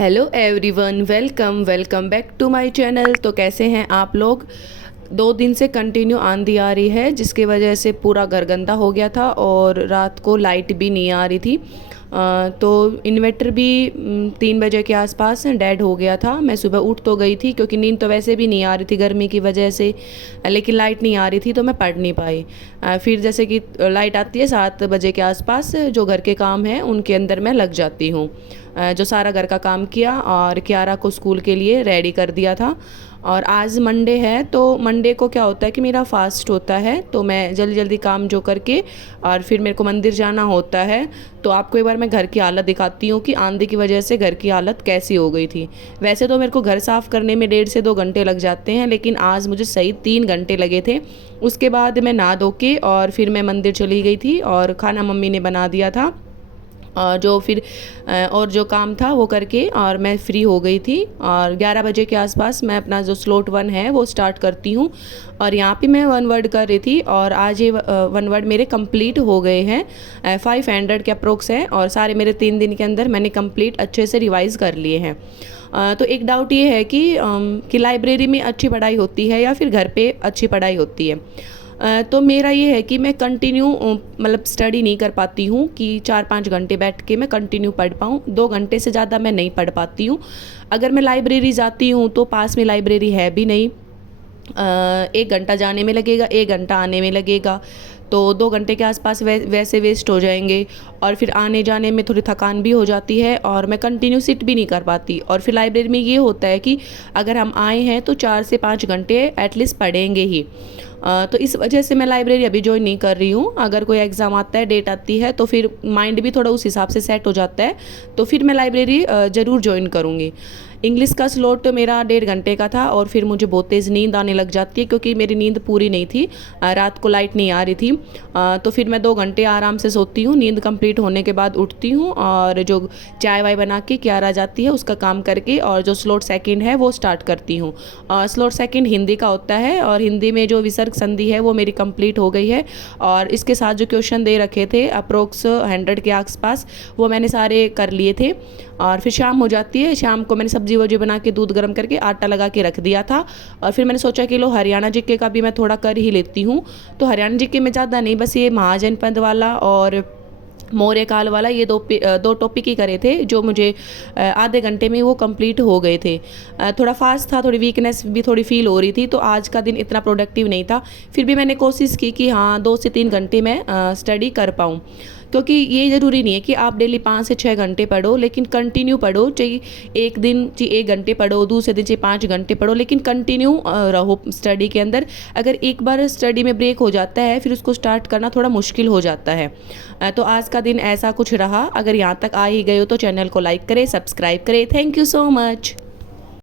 Hello everyone, welcome welcome back to my channel. तो कैसे हैं आप लोग। 2 दिन से कंटिन्यू आंधी आ रही है जिसकी वजह से पूरा घर गंदा हो गया था और रात को लाइट भी नहीं आ रही थी। तो इन्वर्टर भी 3 बजे के आसपास डेड हो गया था। मैं सुबह उठ तो गई थी क्योंकि नींद तो वैसे भी नहीं आ रही थी गर्मी की वजह से, लेकिन लाइट नहीं आ रही थी तो मैं पढ़ नहीं पाई। फिर जैसे कि लाइट आती है 7 बजे के आसपास, जो घर के काम हैं उनके अंदर मैं लग जाती हूँ। जो सारा घर का काम किया और कियारा को स्कूल के लिए रेडी कर दिया था। और आज मंडे है तो मंडे को क्या होता है कि मेरा फास्ट होता है, तो मैं जल्दी जल्दी काम जो करके और फिर मेरे को मंदिर जाना होता है। तो आपको एक बार मैं घर की हालत दिखाती हूँ कि आंधी की वजह से घर की हालत कैसी हो गई थी। वैसे तो मेरे को घर साफ़ करने में 1.5 से 2 घंटे लग जाते हैं, लेकिन आज मुझे सही 3 घंटे लगे थे। उसके बाद मैं नहा धो के और फिर मैं मंदिर चली गई थी और खाना मम्मी ने बना दिया था। जो फिर और जो काम था वो करके और मैं फ्री हो गई थी। और 11 बजे के आसपास मैं अपना जो स्लॉट 1 है वो स्टार्ट करती हूँ। और यहाँ पे मैं 1 वर्ड कर रही थी और आज ये 1 वर्ड मेरे कंप्लीट हो गए हैं। 500 के अप्रोक्स है और सारे मेरे 3 दिन के अंदर मैंने कंप्लीट अच्छे से रिवाइज़ कर लिए हैं। तो एक डाउट ये है कि लाइब्रेरी में अच्छी पढ़ाई होती है या फिर घर पे अच्छी पढ़ाई होती है। तो मेरा ये है कि मैं कंटिन्यू मतलब स्टडी नहीं कर पाती हूँ कि 4-5 घंटे बैठ के मैं कंटिन्यू पढ़ पाऊँ। 2 घंटे से ज़्यादा मैं नहीं पढ़ पाती हूँ। अगर मैं लाइब्रेरी जाती हूँ तो पास में लाइब्रेरी है भी नहीं। 1 घंटा जाने में लगेगा, 1 घंटा आने में लगेगा, तो 2 घंटे के आसपास वैसे वेस्ट हो जाएंगे। और फिर आने जाने में थोड़ी थकान भी हो जाती है और मैं कंटिन्यू सिट भी नहीं कर पाती। और फिर लाइब्रेरी में ये होता है कि अगर हम आए हैं तो 4 से 5 घंटे एटलीस्ट पढ़ेंगे ही। तो इस वजह से मैं लाइब्रेरी अभी ज्वाइन नहीं कर रही हूँ। अगर कोई एग्ज़ाम आता है, डेट आती है, तो फिर माइंड भी थोड़ा उस हिसाब से सेट हो जाता है, तो फिर मैं लाइब्रेरी ज़रूर ज्वाइन करूँगी। इंग्लिश का स्लॉट मेरा 1.5 घंटे का था और फिर मुझे बहुत तेज़ नींद आने लग जाती है क्योंकि मेरी नींद पूरी नहीं थी। रात को लाइट नहीं आ रही थी। तो फिर मैं 2 घंटे आराम से सोती हूँ। नींद कंप्लीट होने के बाद उठती हूँ और जो चाय वाय बना के कियारा जाती है उसका काम करके और जो स्लॉट सेकंड है वो स्टार्ट करती हूँ। स्लॉट सेकंड हिंदी का होता है और हिंदी में जो विसर्ग संधि है वो मेरी कंप्लीट हो गई है। और इसके साथ जो क्वेश्चन दे रखे थे अप्रोक्स 100 के आसपास, वो मैंने सारे कर लिए थे। और फिर शाम हो जाती है। शाम को मैंने सब्जी वब्जी बना के दूध गर्म करके आटा लगा के रख दिया था। और फिर मैंने सोचा कि लो हरियाणा जीके का भी मैं थोड़ा कर ही लेती हूँ। तो हरियाणा जीके में ज़्यादा नहीं, बस ये महाजनपद वाला और मौर्य काल वाला, ये दो टॉपिक ही करे थे जो मुझे आधे घंटे में वो कंप्लीट हो गए थे। थोड़ा फास्ट था, थोड़ी वीकनेस भी थोड़ी फील हो रही थी, तो आज का दिन इतना प्रोडक्टिव नहीं था। फिर भी मैंने कोशिश की कि हाँ 2 से 3 घंटे मैं स्टडी कर पाऊँ। क्योंकि ये ज़रूरी नहीं है कि आप डेली 5 से 6 घंटे पढ़ो, लेकिन कंटिन्यू पढ़ो। चाहिए एक दिन चाहिए 1 घंटे पढ़ो, दूसरे दिन चाहिए 5 घंटे पढ़ो, लेकिन कंटिन्यू रहो स्टडी के अंदर। अगर एक बार स्टडी में ब्रेक हो जाता है फिर उसको स्टार्ट करना थोड़ा मुश्किल हो जाता है। तो आज का दिन ऐसा कुछ रहा। अगर यहाँ तक आ ही गए हो तो चैनल को लाइक करें, सब्सक्राइब करें। Thank you so much.